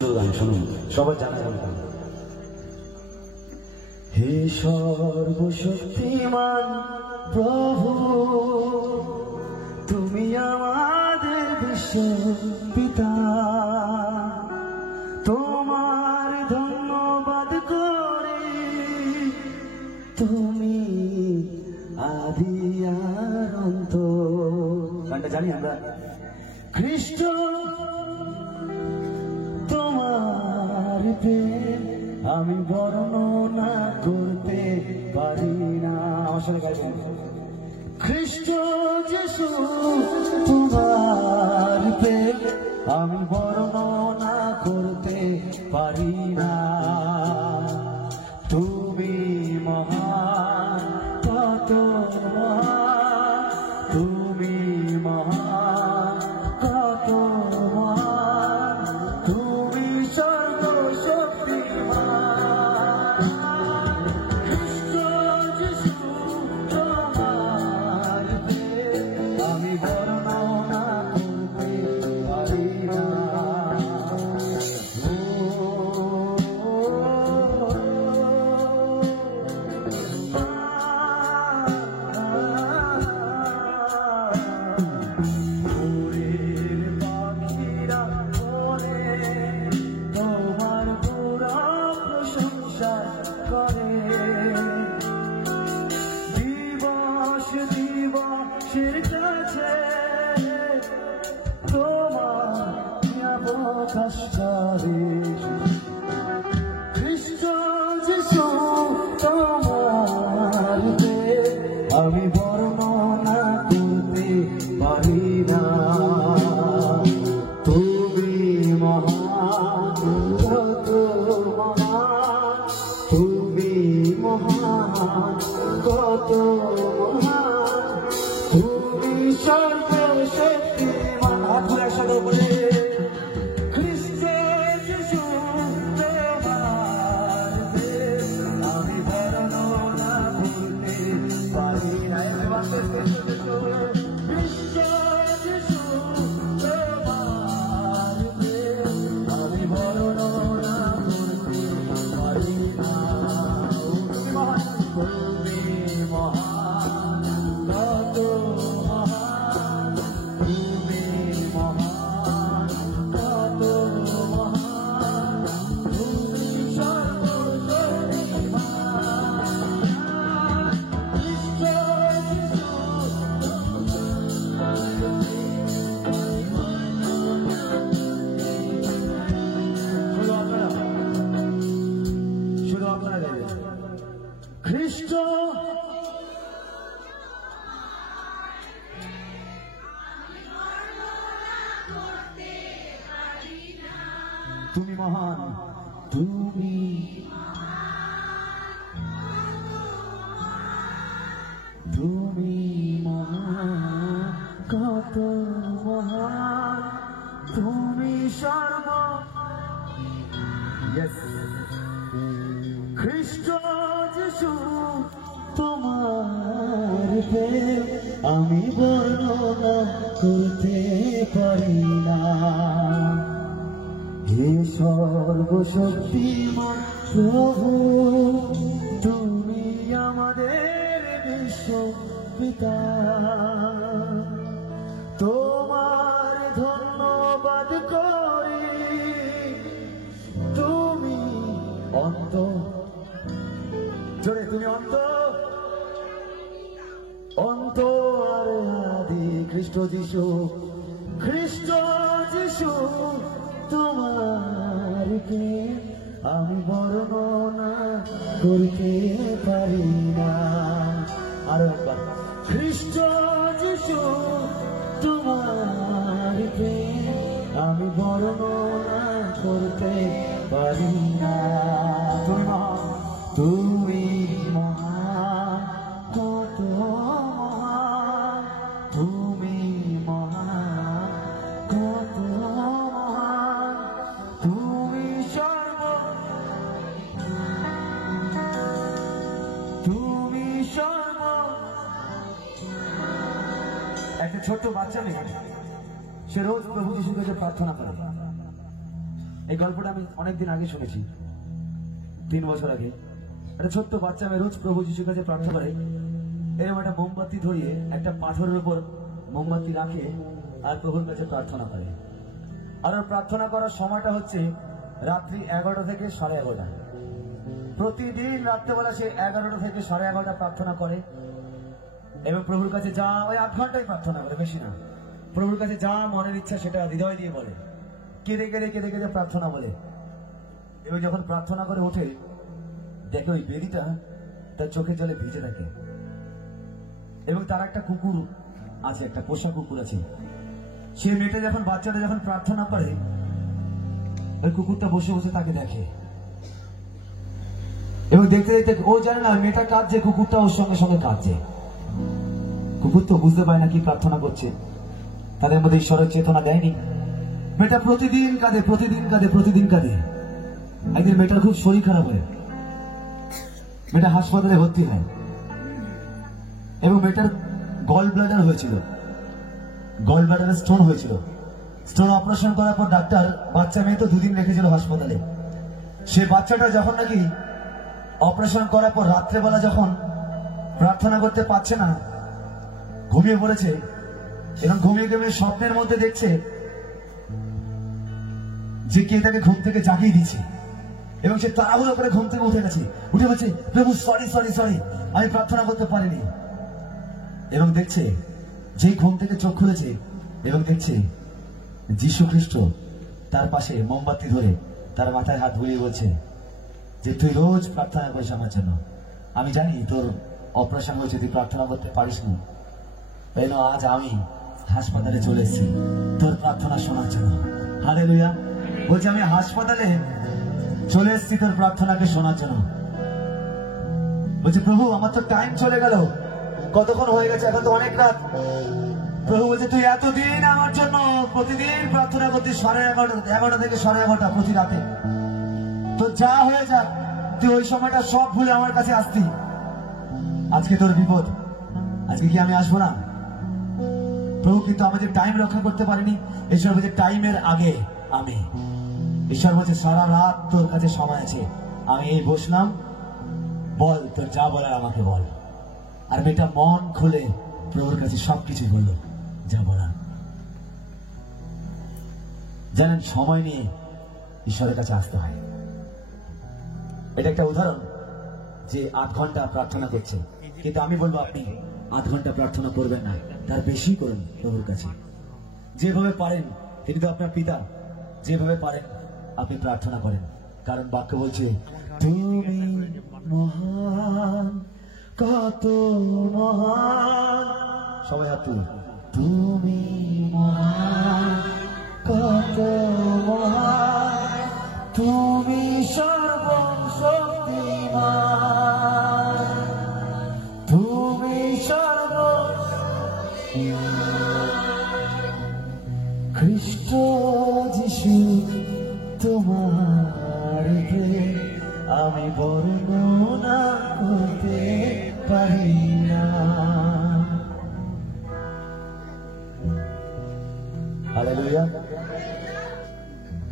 শুনুন, সবাই জানা বলতাম। হে সর্বশক্তিমান প্রভু, তুমি আমাদের বিশ্ব পিতা, তোমার ধন্যবাদ করি, তুমি আদি আর অন্ত। গানটা জানি আমরা। খ্রিস্ট তোমার প্রেম আমি বর্ণনা করতে পারি না। আমার সাথে গাইবেন। খ্রিস্ট যিশু তোমার প্রেম আমি বর্ণনা করতে পারি না। তুমি মহান, কত মহান, তুমি মহান, কত মহান, তুমি সর্বশক্তিমান। খ্রিস্ট যিশু তোমার প্রেম আমি বর্ণনা করতে পারি না। খ্রিস্ট যিশু তোমার প্রেম আমি বর্ণনা করতে পারি না। তুমি মহান, কত মহান, তুমি মহান, কত মহান, তুমি সর্বশক্তিমান। আপনারা একসাথে বলে খ্রিস্ট তুমি মহান, তুমি তুমি মহান, কত মহান, তুমি সর্ব। খ্রিস্ট যিশু তোমার প্রেম আমি বর্ণনা করতে পারি না। হে সর্বশক্তিমান প্রভু, তুমি আমাদের বিশ্ব পিতা, তোমার ধন্যবাদ করি, তুমি অন্ত। জোরে, তুমি অন্ত, অন্ত আর আদি। খ্রিস্ট যিশু, খ্রিস্ট যিশু তোমার প্রেম আমি বর্ণনা করতে পারি না। আরো একবার। খ্রিস্ট যিশু তোমার প্রেম আমি বর্ণনা করতে পারি না। তুমি মহান, কত মহান, তুমি মহান, কত মহান, তুমি তুমি সর্ব। একটা ছোট্ট বাচ্চা মেয়ে, সে রোজ প্রভু যিশুর কাছে প্রার্থনা করে, এই গল্পটা আমি অনেকদিন আগে শুনেছি, 3 বছর আগে। একটা ছোট্ট বাচ্চা মেয়ে রোজ প্রভু যিশুর কাছে প্রার্থনা করে, এরকম একটা মোমবাতি ধরিয়ে একটা পাথরের উপর মোমবাতি রাখে আর প্রভুর কাছে প্রার্থনা করে। আর ওর প্রার্থনা করার সময়টা হচ্ছে রাত্রি 11টা থেকে 11:30। প্রতিদিন রাত্রেবেলা সে 11টা থেকে 11:30 প্রার্থনা করে এবং প্রভুর কাছে যা, ওই 8 ঘন্টাই প্রার্থনা করে, বেশি না। প্রভুর কাছে যা মনের ইচ্ছা সেটা হৃদয় দিয়ে বলে, কেঁদে কেঁদে কেঁদে কেঁদে প্রার্থনা বলে। এবং যখন প্রার্থনা করে ওঠে, দেখে ওই বেদিটা তার চোখের জলে ভিজে থাকে এবং তার একটা কুকুর আছে, একটা পোষা কুকুর আছে। সে মেয়েটা যখন, বাচ্চাটা যখন প্রার্থনা করে, ওই কুকুরটা বসে বসে তাকে দেখে এবং দেখতে দেখতে ও জানে না মেয়েটা কাঁদছে, কুকুরটা ওর সঙ্গে সঙ্গে কাঁদছে। কুকুর তো বুঝতে পারে না কি প্রার্থনা করছে, তাদের মধ্যে ঈশ্বরের চেতনা দেয়নি। মেয়েটা প্রতিদিন কাঁদে, প্রতিদিন কাঁদে, প্রতিদিন কাঁদে। একদিন মেয়েটার খুব শরীর খারাপ হয়, মেয়েটা হাসপাতালে ভর্তি হয় এবং মেয়েটার গল ব্লাডার হয়েছিল, গল ব্লাডারে স্টোন হয়েছিল। স্টোন অপারেশন করার পর ডাক্তার, বাচ্চা মেয়ে তো 2 দিন রেখেছিল হাসপাতালে। সে বাচ্চাটা যখন নাকি অপারেশন করার পর রাত্রেবেলা যখন প্রার্থনা করতে পারছে না, ঘুমিয়ে পড়েছে এবং ঘুমিয়ে ঘুমিয়ে স্বপ্নের মধ্যে দেখছে যে কে তাকে ঘুম থেকে জাগিয়ে দিচ্ছে এবং সে তাড়াহুড়ো করে ঘুম থেকে উঠে গেছে, উঠে বলছে, প্রভু সরি সরি সরি, আমি প্রার্থনা করতে পারিনি। এবং দেখছে, যেই ঘুম থেকে চোখ খুলেছে এবং দেখছে যীশু খ্রিস্ট তার পাশে মোমবাতি ধরে তার মাথায় হাত বুলিয়ে বলছে যে তুই রোজ প্রার্থনা করিস আমার জন্য, আমি জানি তোর অপারেশন হয়েছে, তুই প্রার্থনা করতে পারিস না, এলো আজ আমি হাসপাতালে চলে এসেছি তোর প্রার্থনা শোনার জন্য। হালেলুয়া। বলছে আমি হাসপাতালে চলে এসেছি তোর প্রার্থনাকে শোনার জন্য। বলছে প্রভু আমার তো টাইম চলে গেল, কতক্ষণ হয়ে গেছে, এখন তো অনেক রাত। প্রভু বলছে তুই এতদিন আমার জন্য প্রতিদিন প্রার্থনা করতিস 11:30 থেকে 11:30 প্রতি রাতে, তো যা হয়ে যাক, তুই ওই সময়টা সব ভুলে আমার কাছে আসতি। আজকে তোর বিপদ, আজকে কি আমি আসবো না? প্রভু কিন্তু আমাদের টাইম রক্ষা করতে পারিনি। ঈশ্বর বলছে টাইমের আগে আমি। ঈশ্বর বলছে সারা রাত তোর কাছে সময় আছে, আমি এই বসলাম, বল তোর যা বলার আমাকে বল। আর মেয়েটা মন খুলে প্রভুর কাছে সবকিছু বললো যা বলার। জানেন, সময় নিয়ে ঈশ্বরের কাছে আসতে হয়। এটা একটা উদাহরণ যে 8 ঘন্টা প্রার্থনা করছে, কিন্তু আমি বলবো আপনি 8 ঘন্টা প্রার্থনা করবেন না, তার বেশি করুন প্রভুর কাছে। যেভাবে পারেন, তিনি তো আপনার পিতা, যেভাবে পারেন আপনি প্রার্থনা করেন। কারণ বাক্য বলছে তুমি মহান, কত মহান, সবাই হাত তুলুন, তুমি মহান, কত মহান, তুমি সর্বশক্তিমান, তুমি খ্রিস্ট যিশু তোমার আমি বর্ণনা করতে পারি না। হালেলুয়া।